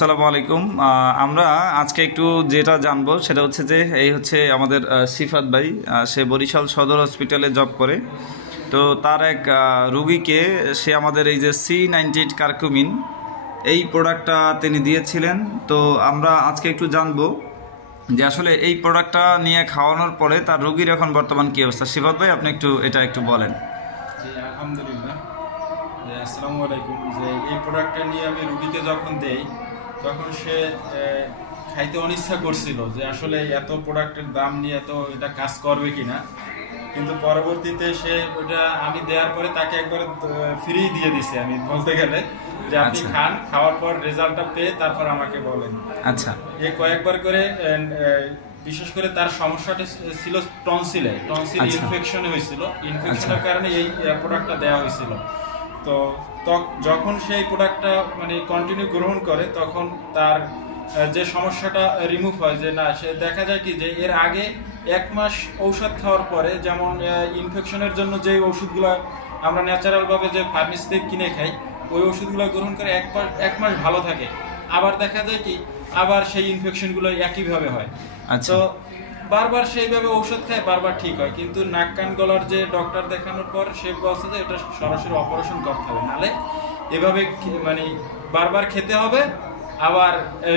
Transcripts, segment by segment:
আসসালামু আলাইকুম। আমরা আজকে একটু যেটা জানবো সেটা হচ্ছে যে এই হচ্ছে আমাদের সিফাত ভাই। সে বরিশাল সদর হসপিটালে জব করে। তো তার এক রুগীকে সে আমাদের এই যে C98 কার্কুমিন এই প্রোডাক্টটা তিনি দিয়েছিলেন। তো আমরা আজকে একটু জানবো যে আসলে এই প্রোডাক্টটা নিয়ে খাওয়ানোর পরে তার রুগীর এখন বর্তমান কী অবস্থা। সিফাত ভাই, আপনি একটু বলেন। জি, আলহামদুলিল্লাহ। আসসালামু আলাইকুম। যে এই প্রোডাক্টটা নিয়ে আমি রুগীকে যখন দেই তখন সে খাইতে অনিচ্ছা করছিল যে আসলে এত প্রোডাক্টের দাম নিয়ে এটা কাজ করবে কিনা, কিন্তু পরবর্তীতে সে ওটা আমি দেওয়ার পরে তাকে একবার ফ্রি দিয়ে দিছে। আমি বলতে গেলে যে আপনি খান, খাওয়ার পর রেজাল্টটা পেয়ে তারপর আমাকে বলেন। আচ্ছা, এ কয়েকবার করে বিশেষ করে তার সমস্যাটা ছিল টনসিল ইনফেকশনে হয়েছিল। ইনফেকশনের কারণে এই প্রোডাক্টটা দেওয়া হয়েছিল। তো যখন সেই প্রোডাক্টটা মানে কন্টিনিউ গ্রহণ করে তখন তার যে সমস্যাটা রিমুভ হয়। যে না, সে দেখা যায় কি যে এর আগে 1 মাস ঔষধ খাওয়ার পরে, যেমন ইনফেকশনের জন্য যে ওষুধগুলো আমরা ন্যাচারালভাবে যে ফার্মেসি থেকে কিনে খাই, ওই ওষুধগুলো গ্রহণ করে 1 মাস ভালো থাকে। আবার দেখা যায় কি আবার সেই ইনফেকশনগুলো একইভাবে হয়। তো বারবার সেইভাবে ঔষধ খায়, বারবার ঠিক হয়, কিন্তু নাক কান গলার যে ডক্টর দেখানোর পর সে বলছে যে এটা সরাসরি অপারেশন করতে হবে, নাহলে এভাবে মানে বারবার খেতে হবে আবার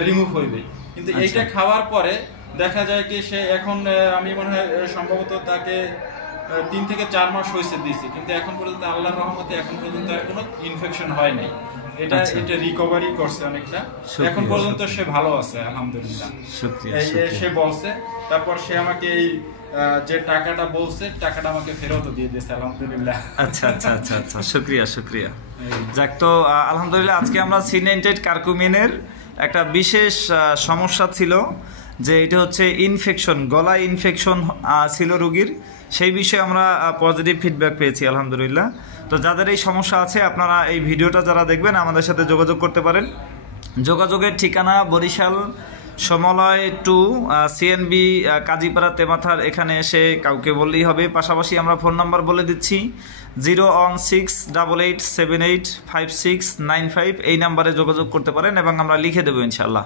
রিমুভ হইবে। কিন্তু এইটা খাওয়ার পরে দেখা যায় কি সে এখন আমি মনে হয় সম্ভবত তাকে 3 থেকে 4 মাস হয়েছে দিয়েছি, কিন্তু এখন পর্যন্ত আল্লাহর রহমতে এখন পর্যন্ত আর কোনো ইনফেকশন হয় নাই। এটা রিকভারি করছে অনেকটা, এখন পর্যন্ত সে ভালো আছে আলহামদুলিল্লাহ। সে বলছে, তারপর সে আমাকে এই যে টাকাটা বলছে টাকাটা আমাকে ফেরত দিয়ে দিয়েছে আলহামদুলিল্লাহ। আচ্ছা আচ্ছা আচ্ছা আচ্ছা, শুক্রিয়া। যাক, তো আলহামদুলিল্লাহ আজকে আমরা C98 কার্কুমিনের একটা বিশেষ সমস্যা ছিল যে এটা হচ্ছে ইনফেকশন, গলায় ইনফেকশন ছিল রোগীর, সেই বিষয়ে আমরা পজিটিভ ফিডব্যাক পেয়েছি আলহামদুলিল্লাহ। তো যাদের এই সমস্যা আছে আপনারা এই ভিডিওটা যারা দেখবেন আমাদের সাথে যোগাযোগ করতে পারেন। যোগাযোগের ঠিকানা বরিশাল সমলয় 2 CNB কাজীপাড়া তেমাথার, এখানে এসে কাউকে বললেই হবে। পাশাপাশি আমরা ফোন নাম্বার বলে দিচ্ছি 01688785695, এই নাম্বারে যোগাযোগ করতে পারেন এবং আমরা লিখে দেবো ইনশাল্লাহ।